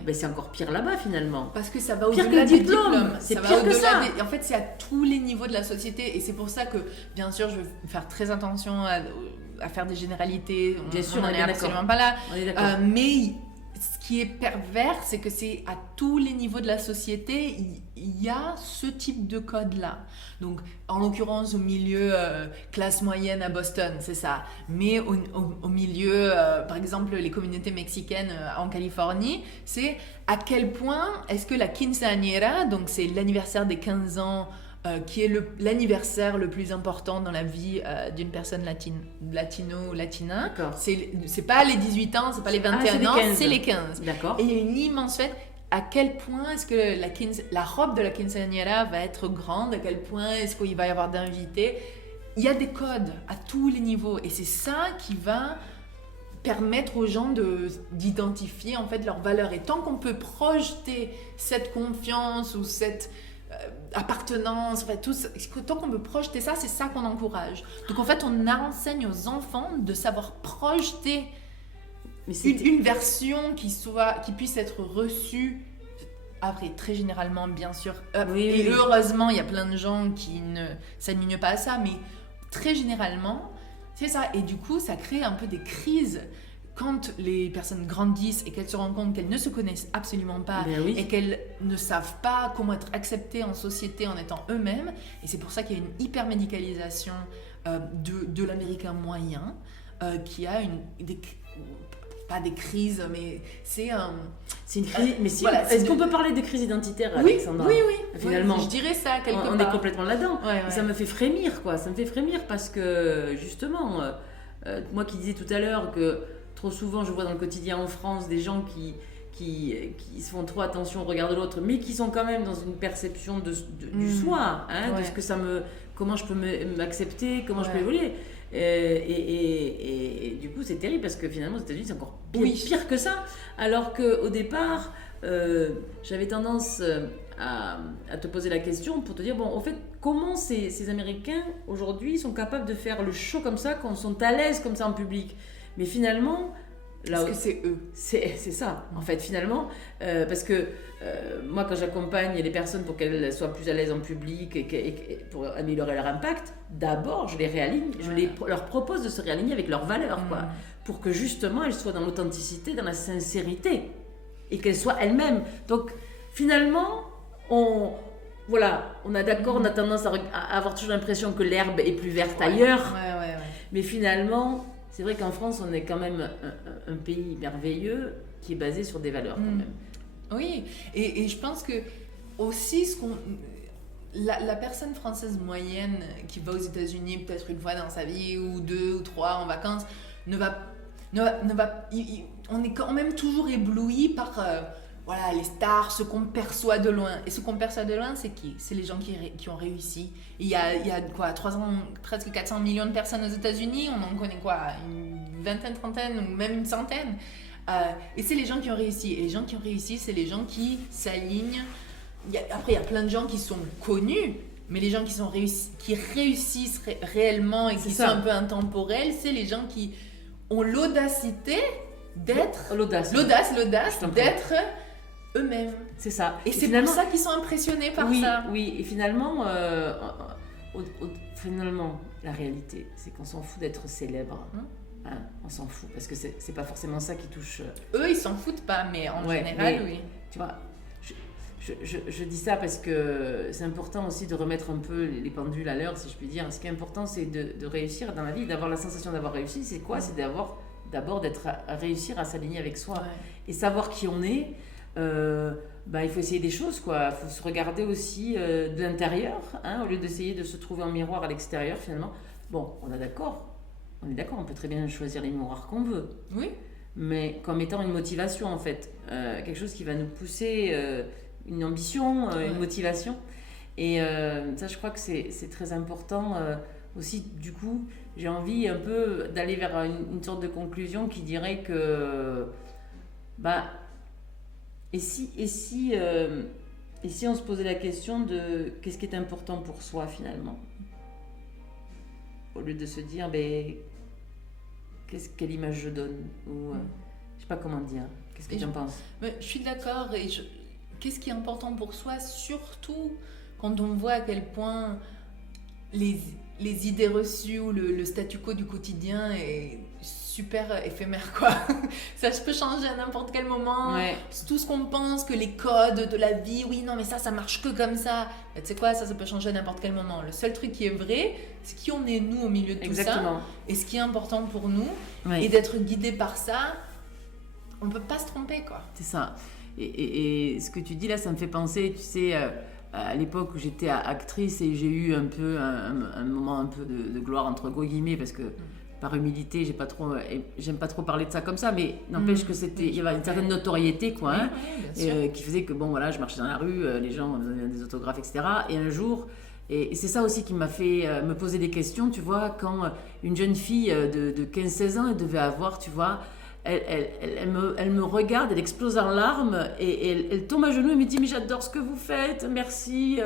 Ben c'est encore pire là-bas finalement. Parce que ça va au-delà des diplômes. C'est pire que ça. En fait, c'est à tous les niveaux de la société. Et c'est pour ça que, bien sûr, je vais faire très attention à faire des généralités. Bien sûr, on n'est absolument pas là. On est d'accord. Mais ce qui est pervers, c'est que c'est à tous les niveaux de la société, il y a ce type de code-là. Donc, en l'occurrence, au milieu classe moyenne à Boston, c'est ça. Mais au milieu, par exemple, les communautés mexicaines en Californie, c'est à quel point est-ce que la quinceañera, donc c'est l'anniversaire des 15 ans, qui est l'anniversaire le plus important dans la vie d'une personne latino ou latina. D'accord. C'est pas les 18 ans, c'est pas les 21 ans, c'est les 15. D'accord. Et il y a une immense fête. À quel point est-ce que la robe de la quinceañera va être grande, à quel point est-ce qu'il va y avoir d'invités. Il y a des codes à tous les niveaux et c'est ça qui va permettre aux gens d'identifier en fait leurs valeurs. Et tant qu'on peut projeter cette confiance ou cette appartenance, enfin, tant qu'on peut projeter ça, c'est ça qu'on encourage. Donc en fait, on enseigne aux enfants de savoir projeter une version qui puisse être reçue. Après, très généralement, bien sûr, heureusement, il y a plein de gens qui ne s'alignent pas à ça, mais très généralement, c'est ça. Et du coup, ça crée un peu des crises quand les personnes grandissent et qu'elles se rendent compte qu'elles ne se connaissent absolument pas et qu'elles ne savent pas comment être acceptées en société en étant eux-mêmes. Et c'est pour ça qu'il y a une hyper-médicalisation de l'américain moyen qui a pas des crises, mais c'est une crise. Mais si, voilà, est-ce qu'on peut parler de crise identitaire, Alexandra ? Oui. Finalement, je dirais ça quelque part. On est complètement là-dedans. Ça me fait frémir, quoi. Ça me fait frémir parce que, justement, moi qui disais tout à l'heure que trop souvent, je vois dans le quotidien en France des gens qui se font trop attention au regard de l'autre, mais qui sont quand même dans une perception du soi, de ce que comment je peux m'accepter, comment je peux évoluer. Et du coup, c'est terrible parce que finalement, aux États-Unis, c'est encore pire que ça. Alors qu'au départ, j'avais tendance à te poser la question pour te dire, bon, au fait, comment ces Américains aujourd'hui sont capables de faire le show comme ça, quand ils sont à l'aise comme ça en public ? Mais finalement, parce que c'est eux. C'est ça, en fait, finalement. Parce que moi, quand j'accompagne les personnes pour qu'elles soient plus à l'aise en public et pour améliorer leur impact, d'abord, je les réaligne, leur propose de se réaligner avec leurs valeurs, quoi, pour que justement, elles soient dans l'authenticité, dans la sincérité, et qu'elles soient elles-mêmes. Donc, finalement, voilà, on a d'accord, on a tendance à avoir toujours l'impression que l'herbe est plus verte ailleurs. Ouais. Mais finalement, c'est vrai qu'en France, on est quand même un pays merveilleux qui est basé sur des valeurs quand même. Oui, et je pense que aussi la personne française moyenne qui va aux États-Unis peut-être une fois dans sa vie ou 2 ou 3 en vacances on est quand même toujours ébloui par voilà, les stars, ce qu'on perçoit de loin. Et ce qu'on perçoit de loin, c'est qui? C'est les gens qui ont réussi. Et il y a quoi, presque 400 millions de personnes aux États-Unis, on en connaît quoi, une vingtaine, trentaine ou même une centaine. Et c'est les gens qui ont réussi. Et les gens qui ont réussi, c'est les gens qui s'alignent. Après, il y a plein de gens qui sont connus, mais les gens qui réussissent réellement et qui sont un peu intemporels, c'est les gens qui ont l'audacité d'être... L'audace d'être eux-mêmes. C'est ça. Et c'est pour ça qu'ils sont impressionnés par ça. Oui, et finalement, finalement, la réalité, c'est qu'on s'en fout d'être célèbre. Hein, on s'en fout, parce que c'est pas forcément ça qui touche... Eux, ils s'en foutent pas, mais en général, oui. Tu vois, je dis ça parce que c'est important aussi de remettre un peu les pendules à l'heure, si je puis dire. Ce qui est important, c'est de réussir dans la vie, d'avoir la sensation d'avoir réussi. C'est quoi? C'est d'abord à réussir à s'aligner avec soi et savoir qui on est. Il faut essayer des choses, quoi. Il faut se regarder aussi de l'intérieur, hein, au lieu d'essayer de se trouver un miroir à l'extérieur, finalement. Bon, on est d'accord, on peut très bien choisir les miroirs qu'on veut. Oui. Mais comme étant une motivation, en fait. Quelque chose qui va nous pousser, une ambition, une motivation. Et ça, je crois que c'est très important. Aussi, du coup, j'ai envie un peu d'aller vers une sorte de conclusion qui dirait que... Et si on se posait la question de qu'est-ce qui est important pour soi finalement, au lieu de se dire quelle image je donne, ou je sais pas comment dire, qu'est-ce que tu en penses? Je suis d'accord, et qu'est-ce qui est important pour soi, surtout quand on voit à quel point les idées reçues ou le statu quo du quotidien est super éphémère, quoi. Ça peut changer à n'importe quel moment. Ouais. Tout ce qu'on pense, que les codes de la vie, oui, non, mais ça marche que comme ça. Tu sais quoi, ça peut changer à n'importe quel moment. Le seul truc qui est vrai, c'est qui on est nous au milieu de tout ça. Et ce qui est important pour nous, et d'être guidé par ça, on peut pas se tromper, quoi. C'est ça. Et ce que tu dis là, ça me fait penser, tu sais... à l'époque où j'étais actrice et j'ai eu un peu un moment un peu de gloire entre gros guillemets, parce que par humilité j'aime pas trop parler de ça comme ça, mais n'empêche que il y avait une certaine notoriété, quoi, hein, qui faisait que bon voilà, je marchais dans la rue, les gens me donnaient des autographes, etc. Et un jour, et c'est ça aussi qui m'a fait me poser des questions, tu vois, quand une jeune fille de 15-16 ans, elle devait avoir, tu vois, elle me regarde, elle explose en larmes et elle tombe à genoux et me dit mais j'adore ce que vous faites, merci,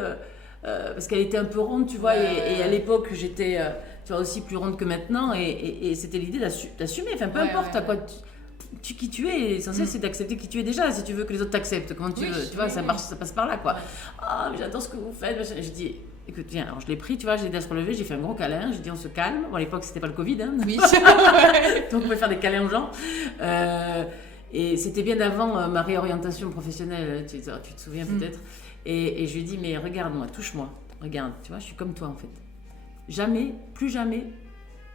parce qu'elle était un peu ronde, tu vois, et à l'époque j'étais tu vois, aussi plus ronde que maintenant, et c'était l'idée d'assumer, enfin peu importe à quoi qui tu es, l'essentiel c'est d'accepter qui tu es déjà, si tu veux que les autres t'acceptent, comment tu veux, tu vois, ça passe par là, quoi. Ah, mais j'adore ce que vous faites, je dis écoute, viens, alors je l'ai pris, tu vois, j'ai aidé à se relever, j'ai fait un gros câlin, j'ai dit on se calme. Bon, à l'époque, c'était pas le Covid, hein. Oui. Donc on pouvait faire des câlins aux gens. Et c'était bien avant ma réorientation professionnelle, tu te souviens peut-être. Et je lui ai dit, mais regarde-moi, touche-moi, regarde, tu vois, je suis comme toi en fait. Jamais, plus jamais,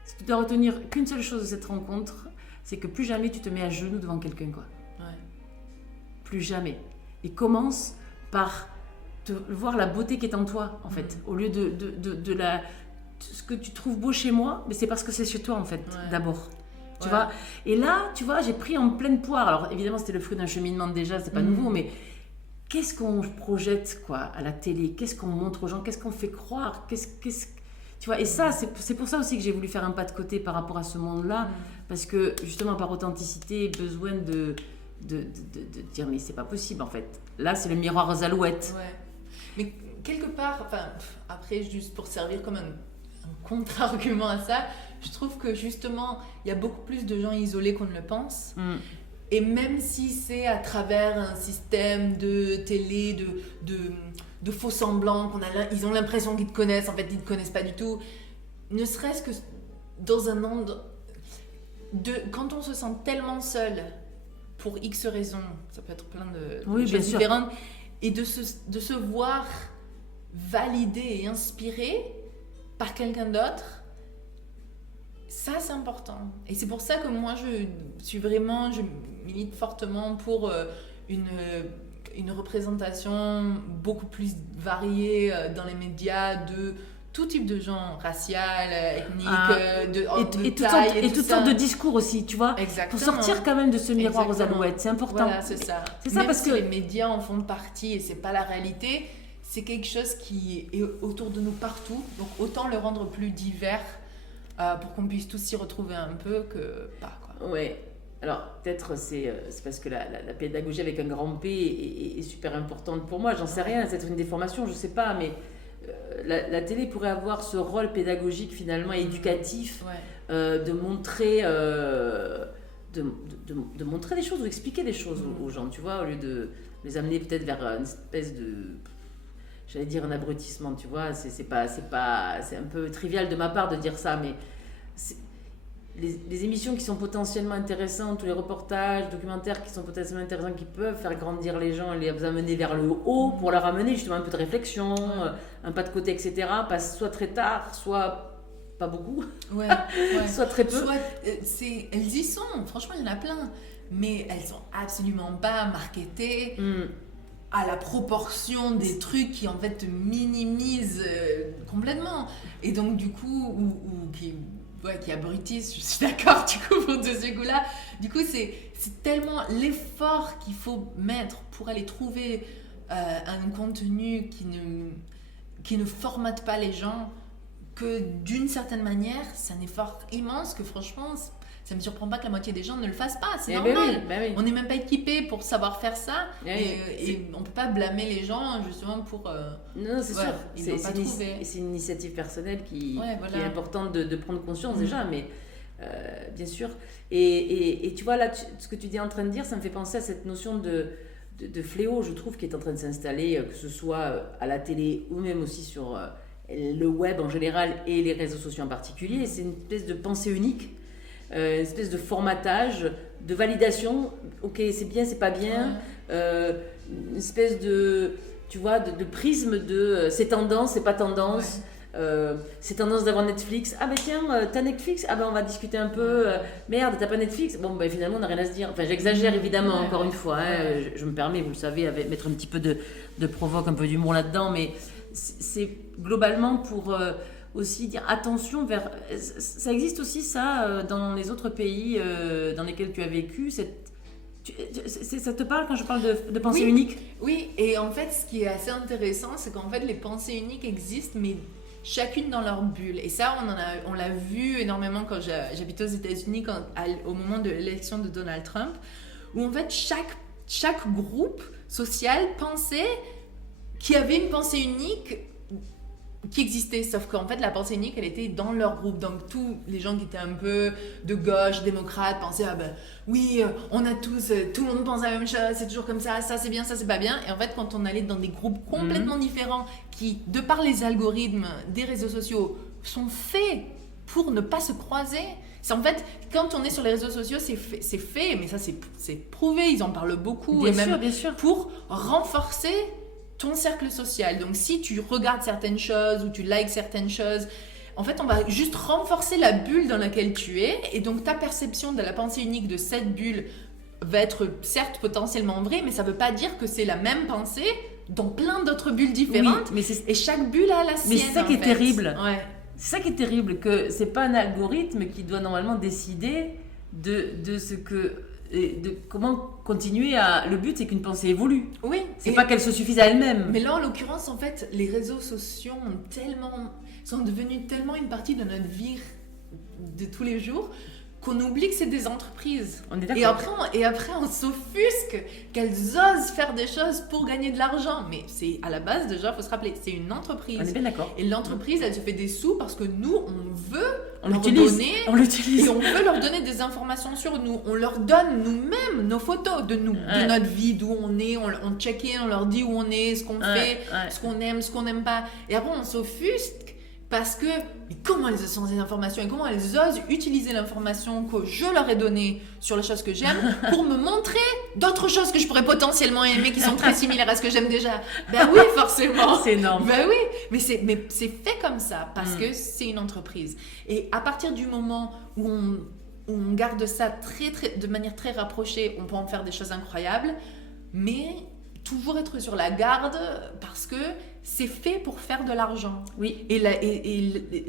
si tu dois retenir qu'une seule chose de cette rencontre, c'est que plus jamais tu te mets à genoux devant quelqu'un, quoi. Ouais. Plus jamais. Et commence par voir la beauté qui est en toi, en fait, au lieu de ce que tu trouves beau chez moi, mais c'est parce que c'est chez toi, en fait, d'abord. Tu vois. Et là, tu vois, j'ai pris en pleine poire. Alors, évidemment, c'était le fruit d'un cheminement déjà, c'est pas nouveau, mais qu'est-ce qu'on projette, quoi, à la télé? Qu'est-ce qu'on montre aux gens? Qu'est-ce qu'on fait croire? Tu vois, et ça, c'est pour ça aussi que j'ai voulu faire un pas de côté par rapport à ce monde-là, parce que, justement, par authenticité, besoin de dire, mais c'est pas possible, en fait. Là, c'est le miroir aux alouettes. Ouais. Mais quelque part, enfin, après, juste pour servir comme un contre-argument à ça, je trouve que justement, il y a beaucoup plus de gens isolés qu'on ne le pense. Et même si c'est à travers un système de télé, de faux semblants, ils ont l'impression qu'ils te connaissent, en fait, ils ne te connaissent pas du tout. Ne serait-ce que dans un monde quand on se sent tellement seul, pour X raisons, ça peut être plein de choses différentes, et de se voir validé et inspiré par quelqu'un d'autre, ça c'est important. Et c'est pour ça que moi je milite fortement pour une représentation beaucoup plus variée dans les médias de tout type de gens, racial, ethnique, de taille et toutes sortes de discours aussi, tu vois. Exactement. Pour sortir quand même de ce miroir aux alouettes, c'est important. Voilà, c'est ça. C'est ça, même parce si que les médias en font partie et c'est pas la réalité, c'est quelque chose qui est autour de nous partout. Donc autant le rendre plus divers pour qu'on puisse tous s'y retrouver un peu que pas, quoi. Ouais. Alors peut-être c'est parce que la pédagogie avec un grand P est super importante pour moi. J'en sais rien. C'est une déformation, je sais pas, mais la télé pourrait avoir ce rôle pédagogique finalement éducatif, de montrer de montrer des choses ou expliquer des choses aux gens, tu vois, au lieu de les amener peut-être vers une espèce de, j'allais dire un abrutissement, tu vois. C'est un peu trivial de ma part de dire ça, mais les émissions qui sont potentiellement intéressantes, ou les reportages, documentaires qui sont potentiellement intéressants, qui peuvent faire grandir les gens et les amener vers le haut, pour leur amener justement un peu de réflexion, un pas de côté, etc., passent soit très tard, soit pas beaucoup, soit très peu. Soit, elles y sont, franchement il y en a plein, mais elles sont absolument pas marketées à la proportion des trucs qui en fait te minimisent complètement. Et donc du coup, ou qui abrutissent, je suis d'accord du coup pour ce goût-là. Du coup, c'est tellement l'effort qu'il faut mettre pour aller trouver un contenu qui ne formate pas les gens, que d'une certaine manière, c'est un effort immense que franchement, ça me surprend pas que la moitié des gens ne le fassent pas, c'est normal. Oui. On n'est même pas équipé pour savoir faire ça, et on peut pas blâmer les gens justement pour... non, c'est sûr, c'est une initiative personnelle qui est importante de prendre conscience déjà, mais bien sûr. Et tu vois là, ce que tu es en train de dire, ça me fait penser à cette notion de fléau, je trouve, qui est en train de s'installer, que ce soit à la télé ou même aussi sur le web en général et les réseaux sociaux en particulier. C'est une espèce de pensée unique, une espèce de formatage, de validation. Ok, c'est bien, c'est pas bien. Une espèce de, tu vois, de prisme de c'est tendance, c'est pas tendance. C'est tendance d'avoir Netflix. Ah ben tiens, t'as Netflix? Ah ben on va discuter un peu. Merde, t'as pas Netflix? Bon ben finalement on n'a rien à se dire. Enfin j'exagère évidemment, encore une fois. Je me permets, vous le savez, mettre un petit peu de provoque, un peu d'humour là-dedans, mais c'est globalement pour aussi dire attention vers... Ça existe aussi ça dans les autres pays dans lesquels tu as vécu, ça te parle quand je parle de pensée unique? Oui, et en fait ce qui est assez intéressant, c'est qu'en fait les pensées uniques existent, mais chacune dans leur bulle. Et ça, on l'a vu énormément quand j'habitais aux États-Unis, au moment de l'élection de Donald Trump, où en fait chaque groupe social pensait qu'il y avait une pensée unique qui existait, sauf qu'en fait la pensée unique elle était dans leur groupe. Donc tous les gens qui étaient un peu de gauche, démocrates, pensaient ah ben oui, on a tous, tout le monde pense la même chose, c'est toujours comme ça c'est bien, ça c'est pas bien. Et en fait quand on allait dans des groupes complètement différents qui, de par les algorithmes des réseaux sociaux, sont faits pour ne pas se croiser, c'est en fait quand on est sur les réseaux sociaux c'est fait, mais ça c'est prouvé, ils en parlent beaucoup, bien sûr. Pour renforcer ton cercle social. Donc si tu regardes certaines choses ou tu likes certaines choses, en fait on va juste renforcer la bulle dans laquelle tu es, et donc ta perception de la pensée unique de cette bulle va être certes potentiellement vraie, mais ça veut pas dire que c'est la même pensée dans plein d'autres bulles différentes, et chaque bulle a la sienne. Mais c'est ça qui est terrible. Ouais. C'est ça qui est terrible, que c'est pas un algorithme qui doit normalement décider de ce que... de comment continuer à... Le but, c'est qu'une pensée évolue. Oui. C'est pas qu'elle se suffise à elle-même. Mais là, en l'occurrence, en fait, les réseaux sociaux sont devenus tellement une partie de notre vie de tous les jours qu'on oublie que c'est des entreprises. On est d'accord. Et après, on s'offusque qu'elles osent faire des choses pour gagner de l'argent. Mais c'est à la base, déjà, il faut se rappeler, c'est une entreprise. On est bien d'accord. Et l'entreprise, elle se fait des sous parce que nous, on veut on l'utilise. Et on veut leur donner des informations sur nous. On leur donne nous-mêmes nos photos de nous, de notre vie, d'où on est. On check in, on leur dit où on est, ce qu'on fait, ce qu'on aime, ce qu'on n'aime pas. Et après, on s'offusque parce que mais comment elles ont ces informations et comment elles osent utiliser l'information que je leur ai donnée sur les choses que j'aime pour me montrer d'autres choses que je pourrais potentiellement aimer qui sont très similaires à ce que j'aime déjà. Ben oui, forcément. C'est énorme. Ben oui, mais c'est fait comme ça parce que c'est une entreprise. Et à partir du moment où on garde ça de manière très rapprochée, on peut en faire des choses incroyables, mais toujours être sur la garde parce que c'est fait pour faire de l'argent. Oui. Et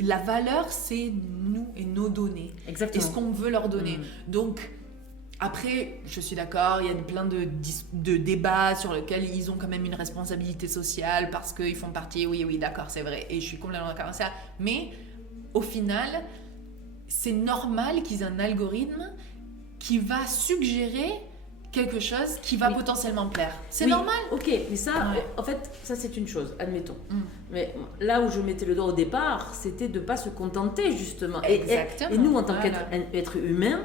la valeur, c'est nous et nos données. Exactement. Et ce qu'on veut leur donner. Donc, après, je suis d'accord, il y a plein de débats sur lesquels ils ont quand même une responsabilité sociale parce qu'ils font partie, oui, d'accord, c'est vrai. Et je suis complètement d'accord avec ça. Mais au final, c'est normal qu'ils aient un algorithme qui va suggérer quelque chose qui va potentiellement plaire. C'est normal. Ok, mais ça, en fait, ça c'est une chose, admettons. Mais là où je mettais le doigt au départ, c'était de ne pas se contenter justement. Exactement. Et nous, en tant qu'être humain,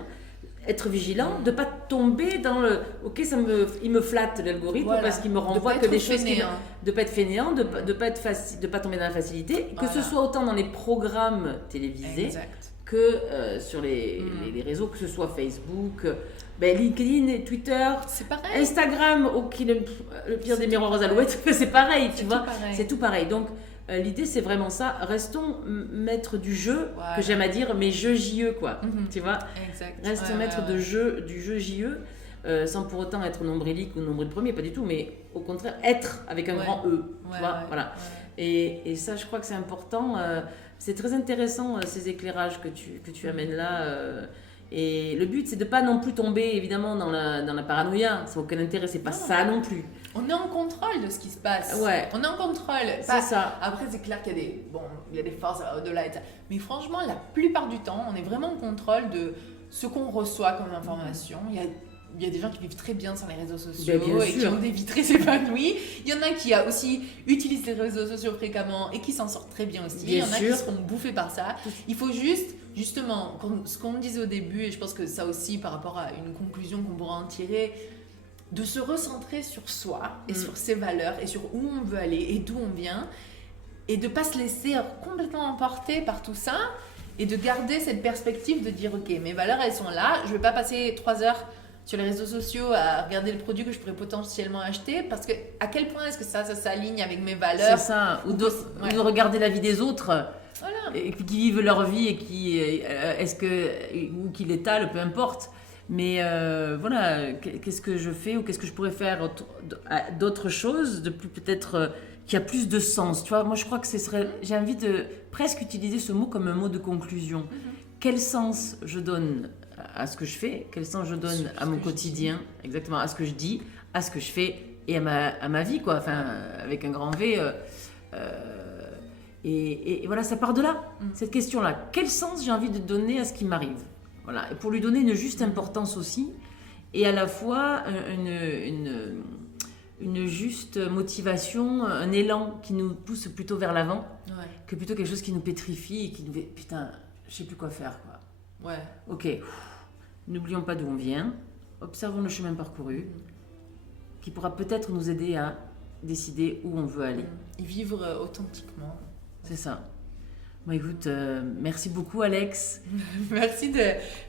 être vigilant, de ne pas tomber dans le... Ok, il me flatte l'algorithme parce qu'il me renvoie que des choses... De ne pas être fainéant, de ne pas tomber dans la facilité, que ce soit autant dans les programmes télévisés que sur les réseaux, que ce soit Facebook... LinkedIn, Twitter, c'est pareil. Instagram, le pire des miroirs aux alouettes, c'est pareil, tu vois. C'est tout pareil. Donc, l'idée, c'est vraiment ça. Restons maître du jeu, que j'aime à dire, mais jeu JE, quoi. Tu vois. Restons maître du jeu JE, sans pour autant être nombrilique ou nombril premier, pas du tout, mais au contraire, être avec un grand E. Tu vois, voilà. Et ça, je crois que c'est important. C'est très intéressant, ces éclairages que tu amènes là. Et le but, c'est de ne pas non plus tomber, évidemment, dans la paranoïa. Ça n'a aucun intérêt, c'est pas ça non plus. On est en contrôle de ce qui se passe. Ouais. On est en contrôle. C'est ça. Après, c'est clair qu'il y a des forces au-delà de ça. Mais franchement, la plupart du temps, on est vraiment en contrôle de ce qu'on reçoit comme information. Il y a des gens qui vivent très bien sur les réseaux sociaux qui ont des vies très épanouies. Il y en a qui aussi utilisent les réseaux sociaux fréquemment et qui s'en sortent très bien aussi. Il y en a qui seront bouffés par ça. Il faut justement, ce qu'on disait au début, et je pense que ça aussi par rapport à une conclusion qu'on pourra en tirer, de se recentrer sur soi et sur ses valeurs et sur où on veut aller et d'où on vient et de ne pas se laisser complètement emporter par tout ça et de garder cette perspective de dire ok, mes valeurs elles sont là, je ne vais pas passer 3 heures sur les réseaux sociaux à regarder le produit que je pourrais potentiellement acheter parce que à quel point est-ce que ça s'aligne avec mes valeurs. C'est ça, ou de regarder la vie des autres et qui vivent leur vie et ou qui l'étalent, peu importe. Mais voilà, qu'est-ce que je fais ou qu'est-ce que je pourrais faire d'autres choses, de plus peut-être qui a plus de sens. Tu vois, moi je crois que j'ai envie de presque utiliser ce mot comme un mot de conclusion. Quel sens je donne à ce que je fais, quel sens je donne à mon quotidien, exactement, à ce que je dis, à ce que je fais et à ma vie, quoi, enfin, avec un grand V. Et voilà, ça part de là, cette question-là. Quel sens j'ai envie de donner à ce qui m'arrive? Voilà, et pour lui donner une juste importance aussi, et à la fois une juste motivation, un élan qui nous pousse plutôt vers l'avant, que plutôt quelque chose qui nous pétrifie et qui nous dit « Putain, je sais plus quoi faire, quoi. » Ouais. Ok, n'oublions pas d'où on vient, observons le chemin parcouru, qui pourra peut-être nous aider à décider où on veut aller. Et vivre authentiquement. C'est ça. Bon, écoute, merci beaucoup Alex. Merci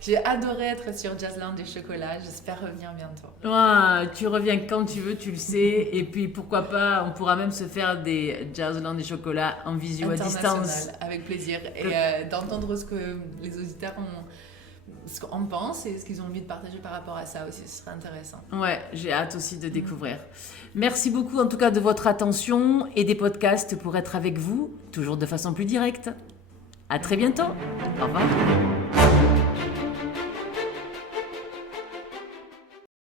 j'ai adoré être sur Jazzland et Chocolat, j'espère revenir bientôt. Tu reviens quand tu veux, tu le sais, et puis pourquoi pas, on pourra même se faire des Jazzland et Chocolat en visio à distance. Avec plaisir, et d'entendre ce que les auditeurs en pensent et ce qu'ils ont envie de partager par rapport à ça aussi, ce serait intéressant. Ouais, j'ai hâte aussi de découvrir. Merci beaucoup en tout cas de votre attention et des podcasts pour être avec vous, toujours de façon plus directe. À très bientôt. Au revoir.